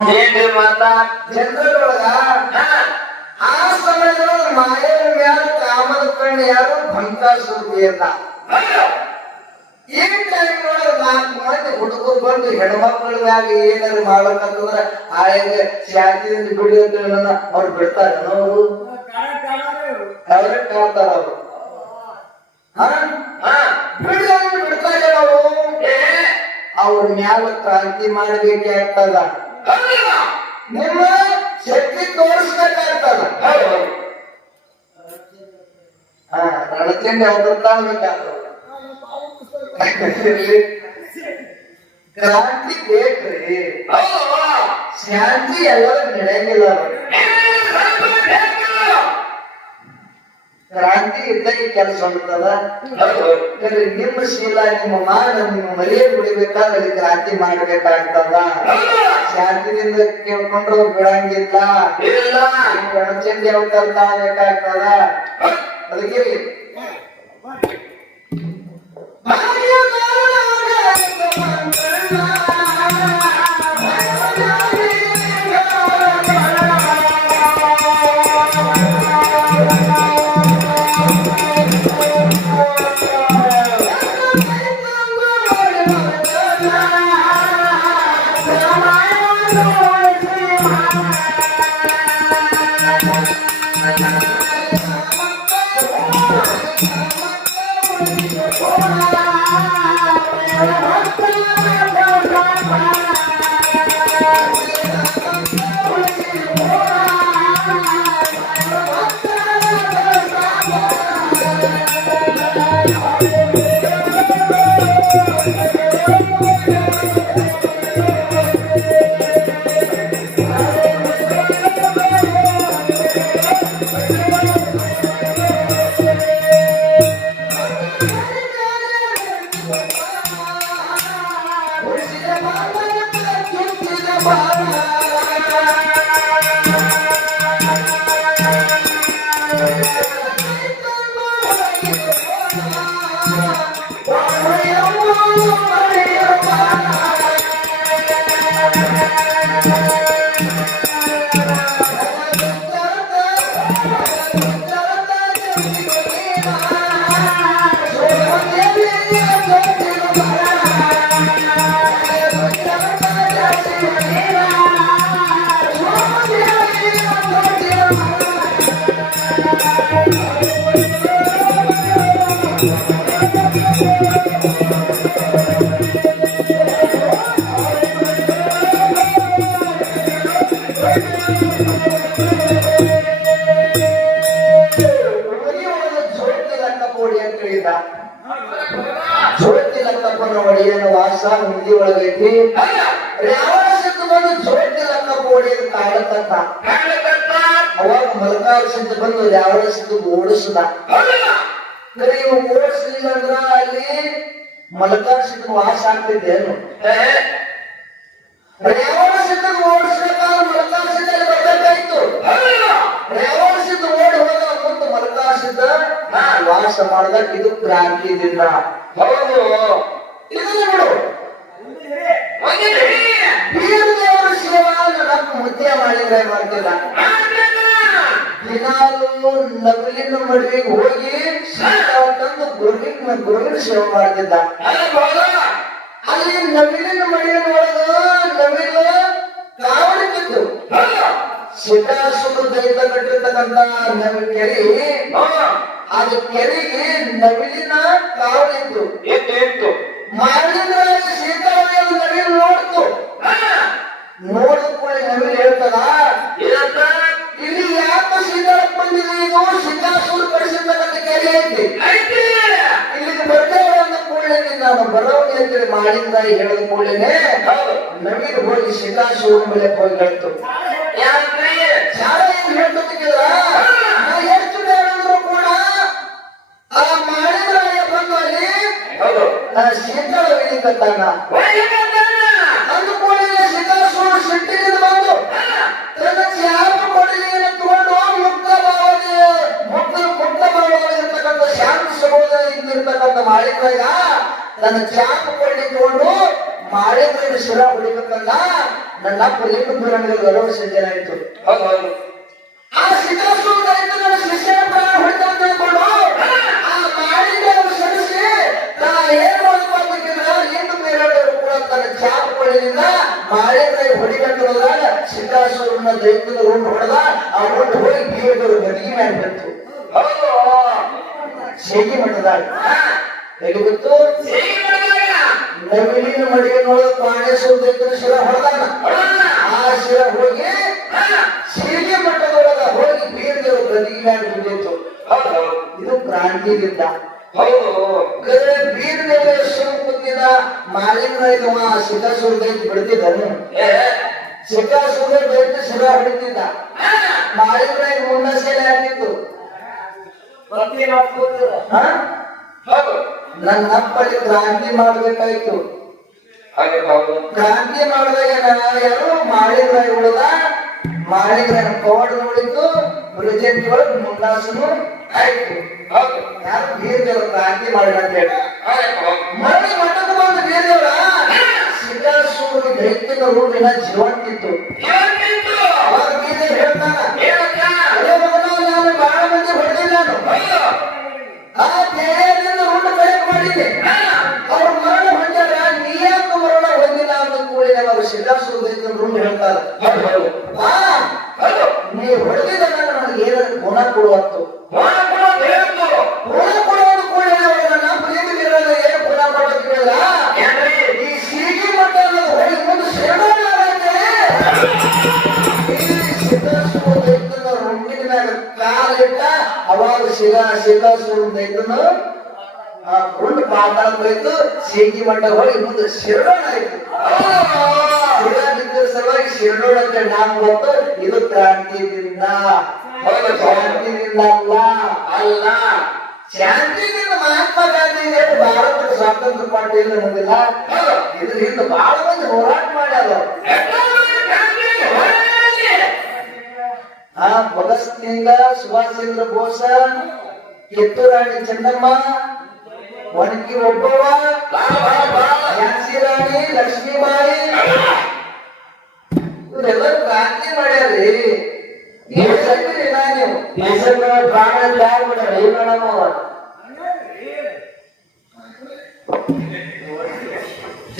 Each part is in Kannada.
ಏನ್ರಿ ಮಾತಾ ಜನರಲ್ ಒಳಗ ಆ ಸಮಯದೊಳಗ ಮಾಯದ ಮ್ಯಾಲ ಕಾಮದ ಕಣ್ಣು ಯಾರು ಭಂಕಾಸುರತಿ ಅಂತ ಈ ಟೈಮ್ ಒಳಗ 4 ಮಂದಿ ಹುಡುಗರು ಬಂದು ಹೆಣ್ಮಕ್ಳ ಮ್ಯಾಗ ಏನಾರು ಮಾಡ್ಬೇಕಂತಂದ್ರ ಆಳಿಗೆ ಶಾಂತಿಯಿಂದ ಬಿಡಿ ಅಂತ ಅವ್ರು ಬಿಡ್ತಾರ ಅವರು ಅವ್ರೇ ಕಾಡ್ತಾರ ಅವರು ಬಿಡ್ತಾರೆ ನಾವು ಅವ್ರ ಮ್ಯಾಲ ಕ್ರಾಂತಿ ಮಾಡ್ಬೇಕಾಗ್ತದ ನಿಮ್ಮ ಶಕ್ತಿ ತೋರಿಸ್ಬೇಕಾಗ್ತದ ರಣಚಂಡಿ ಅವ್ರದ್ದಾಗಬೇಕಾಗ್ತದ ಕ್ರಾಂತಿ ಬೇಕ್ರಿ ಶಾಂತಿ ಎಲ್ಲರೂ ನಡೆಯಂಗಿಲ್ಲ ಕ್ರಾಂತಿ ಇದ್ದಾಗ ಕೆಲಸ ಹೊಂಟದ ನಿಮ್ಮ ಶೀಲ ನಿಮ್ಮ ಮಾನ ನಿಮ್ಮ ಮರ್ಯಾದೆ ಉಳಿಬೇಕಾದ್ರೆ ಅಲ್ಲಿ ಕ್ರಾಂತಿ ಮಾಡ್ಬೇಕಾಗ್ತದ ಶಾಂತಿದಿಂದ ಕೇಳ್ಕೊಂಡ್ರು ಬಿಡಂಗಿಲ್ಲ ರಣಚಂಡಿ ಅವತಾರ ಆಗ್ಬೇಕಾಗ್ತದ ಅದಕ್ಕೆ ಜ್ಯೋತಿ ಲಕ್ಕಪ್ಪನ ಒಡೆಯನ ವಾಸ ಹಿಂದಿ ಒಳಗೈತಿ ಯಾವತ್ತು ಬಂದು ಜ್ಯೋತಿ ಲಕ್ಕಪ್ಪ ಒಡೆಯದ ಕಾಡತಕ್ಕ ಅವಾಗ ಮಲಕಾರ್ಸಿಂದ ಬಂದು ಯಾವತ್ತು ಓಡಿಸದ ಇವು ಓಡಿಸ್ಲಿಲ್ಲ ಅಂದ್ರ ಅಲ್ಲಿ ಮಲಕಾರ್ಸಿದ ವಾಸ ಆಗ್ತಿದ್ದೇನು ರೇವಣಸಿದ್ದ ಓಡಿಸ್ಬೇಕಾದ್ರೆ ಮಲಕಾರ್ಸಿದ್ದಲ್ಲಿ ಬರ್ಬೇಕಾಯ್ತು ರೇವಣಸಿದ್ದ ಓಡಿ ಹೋದ ಮುಂದೆ ಮಲಕಾರ್ಸಿದ್ದ ವಾಸ ಮಾಡಿದಾಗ ಇದು ಕ್ರಾಂತಿದಿಂದ ಹೌದು ಇದನ್ನ ಬಿಡು ಬೀರದೇವರ ಸೇವಾ ನಮ್ಮ ಮುದ್ದೆ ಮಾಡಿದ್ರೆ ಮಾಡ್ತಿಲ್ಲ ದಿನಾಲು ನವಿಲಿನ ಮಡುವಿಗೆ ಹೋಗಿ ತಂದು ಗುರುವಿನ ಸೇವೆ ಮಾಡ್ತಿದ್ದ ಅಲ್ಲಿ ನವಿಲಿನ ಮಡಿಯ ನವಿಲು ಕಾವಲಿತ್ತು ಶಿಕಾಸುರ ದೈತ ಕಟ್ಟಿರ್ತಕ್ಕಂತ ನವಿಲು ಕೆರೆ ಅದು ಕೆರೆಗೆ ನವಿಲಿನ ಕಾವಲಿತ್ತು ಎತ್ತು ಮಾಡಿದ್ರೆ ಸೀತಾದೇವಿ ನವಿಲು ನೋಡ್ತು ನೋಡಿದ ಕೂಡ ನವಿಲು ಹೇಳ್ತದ ಇಲ್ಲಿ ಯಾಕೆ ಸೀತಾಳಪ್ಪ ಬಂದಿದೆ ಇದು ಶಿಕಾಸುರ ಕಳಿಸಿರ್ತಕ್ಕಂಥ ಕೆರೆ ಐತಿ ಇಲ್ಲಿಗೆ ಬರ್ತೇವೆ ಅಂದ ಕೂಡಲೇ ನಾನು ಬರೋಣಿ ಅಂತೇಳಿ ಮಾಡಿಂದ ಹೇಳಿದ ಕೂಡಲೇ ನವಿಲು ಹೋಗಿ ಶಿಕಾಸುರ ಮೇಲೆ ಹೋಗಿ ಹೇಳ್ತು ಶಾಲೆ ಏನ್ ಹೇಳ್ತಿದ್ರ ಎಷ್ಟು ಬೇಡಂದ್ರು ಕೂಡ ಆ ಮಾಡಿದ್ರ ಬಂದು ಅಲ್ಲಿ ಶೀತಳ ಇಳಿಕತ್ತಾನ ಅಂದ ಕೂಡಲೇ ಶಿಕಾಸುರ ಸಿಟ್ಟಿನಿಂದ ಬಂದು ತನ್ನ ಚಾಪ ಕೊಡಲಿನ ತಗೊಂಡು ಮುಕ್ತ ಭಾವದಲ್ಲಿರ್ತಕ್ಕಂಥ ಶಾಂತಿ ಸಬೋಧ ಇದ್ದಿರ್ತಕ್ಕಂಥ ಮಾಳಿಕಯ್ಯ ತನ್ನ ಚಾಪ ಕೊಡಲಿ ತಗೊಂಡು ಮಾಳಿಕಯ್ಯ ಶಿರ ಹೊಡಿಬೇಕಲ್ಲ ನನ್ನ ಅಪ್ಪ ಏನು ಪುರಾಣದಲ್ಲಿ ಗೌರವ ಸಂಜೆ ಆಯ್ತು. ಹೌದು ಆ ಸಿದ್ಧಾಸೂರ ದೈತ್ಯ ನನ್ನ ಶಿಷ್ಯನ ಪ್ರಾಣ ಹೊಡಿತಾ ಅಂತ ಹೇಳ್ಕೊಂಡು ಆ ಮಾಡಿದ ಸರಿಸಿ ನಾ ಏನ್ ಮಾಡ್ಬೇಕಿಲ್ಲ ಎಂದು ಮೇಲಾಡೋರು ಕೂಡ ತನ್ನ ಚಾಪುಗಳಿಂದ ಮಾಳಿನ ಹೊಡಿಗಟ್ಟದಾಗ ಸಿದ್ಧಾಸೂರನ ದೈತ್ಯದ ಉಂಟು ಹೊಡೆದ ಆ ಉಂಟು ಹೋಗಿ ಬೀರದವರು ಗದಿಗೆ ಮೇಲೆ ಬಂತು. ಹೌದು ಶೇಗಿ ಮಠದಾಗ ಹೇಗೆ ಗೊತ್ತು ನವಿಲಿನ ಮಡಿಗೆ ನೋಡೋದು ಪ್ರಾಣೇಶ್ವರ ದೈತ್ಯನ ಶಿರ ಹೊಡೆದಾನ. ಆ ಶಿರ ಹೋಗಿ ಶೇಗಿ ಮಠದೊಳಗ ಹೋಗಿ ಬೀರದವರು ಗದಿಗೆ ಮೇಲೆ ಬಿದ್ದಿತ್ತು. ಇದು ಕ್ರಾಂತಿಯಿಂದ. ಹೌದು ಬೀರದೇವ ಶಿವ ಕುಂದಿನ ಮಾಲಿನ್ಯ ಸಿದ್ಧಾಸೂರ ದೈತ್ಯ ಬಿಡ್ತಿದ್ದನು. ಸಿದ್ಧಾಸೂರ ದೈತ್ಯ ಶಿರ ಹೊಡಿತಿದ್ದ. ಮಾಲಿನ್ಯ ಮುಂಡ ಸೇಲೆ ಆಗ್ತಿತ್ತು. ನನ್ನ ಅಪ್ಪಲ್ಲಿ ಕ್ರಾಂತಿ ಮಾಡ್ಬೇಕಾಯ್ತು. ಕ್ರಾಂತಿ ಮಾಡಿದಾಗ ಯಾರು ಮಾಳಿನ್ಯ ಉಳಿದ ಮಾಳಿನ್ಯ ಕೋಡ್ ಉಳಿತು. ಪ್ರೆಸೆಂಟ್ ಒಳಗೆ ಮುಂಡಾಸನು ಆಯ್ತು. ಯಾರು ಬೀರದೇವ್ರ ಕ್ರಾಂತಿ ಮಾಡಿ ಅಂತ ಹೇಳಿ ಮಳಿ ಮಠದ ಬಂದು ಬೀರದೇವ್ರ ಸಿದ್ಧಾಸೂರ ದೈತ್ಯನ ರೂಢಿನ ಜೀವಂತಿತ್ತು. ಅವಾಗ ಬೀರದೇವ್ ಹೇಳ್ತಾನ, ನಾನು ಬಹಳ ಮಂದಿ ಹೊಡೆದಿಲ್ಲ. ನಾನು ಆ ಧ್ಯೇಯದಿಂದ ರೂಢ ಬೆಳಕು ಮಾಡಿದ್ದೆ. ಅವ್ರ ಮರಣ ಹೊಂದಾರ ನೀಯಾಕ ಮರಣ ಹೊಂದಿಲ್ಲ ಅಂತ ಕೂಡಿದ ಅವರು ಸಿದ್ಧಾಸೂರ ದೈತ್ಯನ ರೂಢ ಹೇಳ್ತಾರೆ. ನೀ ಹೊಡೆದಿದ್ದ ನನಗೆ ಏನಾದ್ರು ಗುಣ ಕೊಡುವತ್ತು ಗುಣ ಕೊಡೋದು ಕೂಡ ನನ್ನ ಪ್ರೀತಿ ಇರೋದು ಏನು ಗುಣ ಕೊಡೋದು ಕೇಳ ಈ ಸಿಗಿ ಮಠ ಅನ್ನೋದು ಹೊಳಿ ಮುಂದೆ ಸೇಡೋದಾಗತ್ತೆ. ಸಿದ್ಧಾಸೂರ ದೈತ್ಯನ ರುಂಡಿನ ಮ್ಯಾಗ ಕಾಲಿಟ್ಟ ಅವಾಗ ಸಿದ್ಧಾಸೂರ ದೈತ್ಯನ ರುಂಡು ಪಾತಾಳ ಹೋಯ್ತು. ಸಿಗಿ ಮಠ ಹೋಗಿ ಮುಂದೆ ಶಿರಡೋಣ ಆಯ್ತು. ಸಲುವಾಗಿ ಶಿರಡೋಣ ಅಂತ ನಾಮ ಗೊತ್ತು. ಇದು ಕ್ರಾಂತಿಯಿಂದ ಶಾಂತಿಯಿಂದ ಅಲ್ಲ ಶಾಂತಿಯಿಂದ ಮಹಾತ್ಮ ಗಾಂಧಿ ಭಾರತದ ಸ್ವಾತಂತ್ರ್ಯ ಪಾರ್ಟಿಯಿಂದ ಬಂದಿಲ್ಲ. ಇದರಿಂದ ಬಹಳ ಮಂದಿ ಹೋರಾಟ ಮಾಡ್ಯಾರ. ಭಗತ್ ಸಿಂಗ್, ಸುಭಾಷ್ ಚಂದ್ರ ಬೋಸ್, ಕಿತ್ತೂರು ರಾಣಿ ಚೆನ್ನಮ್ಮ, ಒಣಗಿ ಒಬ್ಬವ, ಝಾನ್ಸಿ ರಾಣಿ ಲಕ್ಷ್ಮೀಬಾಯಿ ಇವರೆಲ್ಲರೂ ಕ್ರಾಂತಿ ಮಾಡ್ಯಾರ್ರಿ. ನೀವು ಪ್ರಾಣ ತ್ಯಾಗ ಮಾಡ್ಯಾರ. ಮೇಡಮ್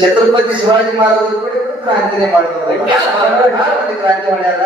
ಛತ್ರಪತಿ ಶಿವಾಜಿ ಮಹಾರಾಜರು ಕೂಡ ಕ್ರಾಂತಿನೇ ಮಾಡ್ತಾರೆ. ಕ್ರಾಂತಿ ಮಾಡ್ಯಾರ.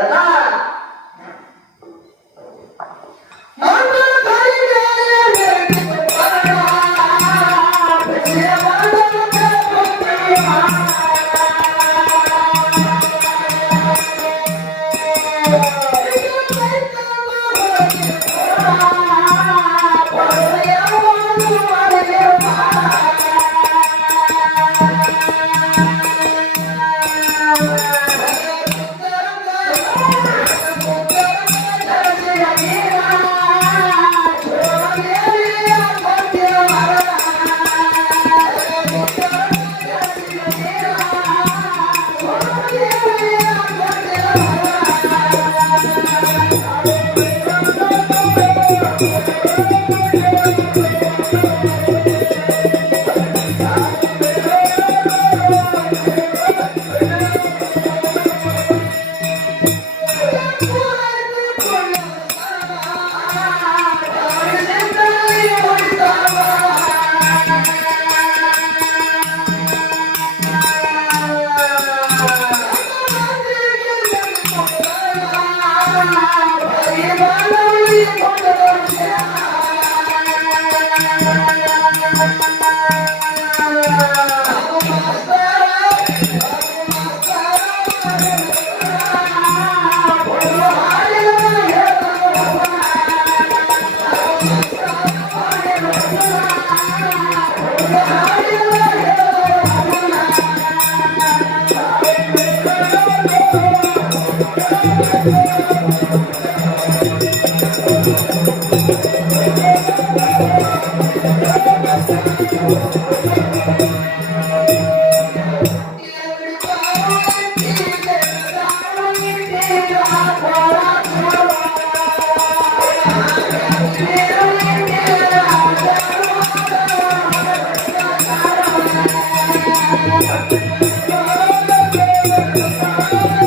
Thank you.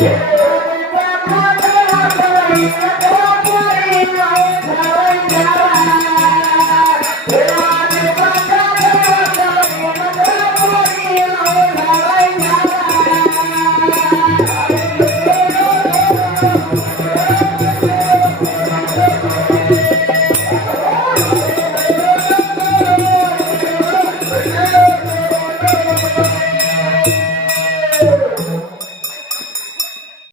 Yeah.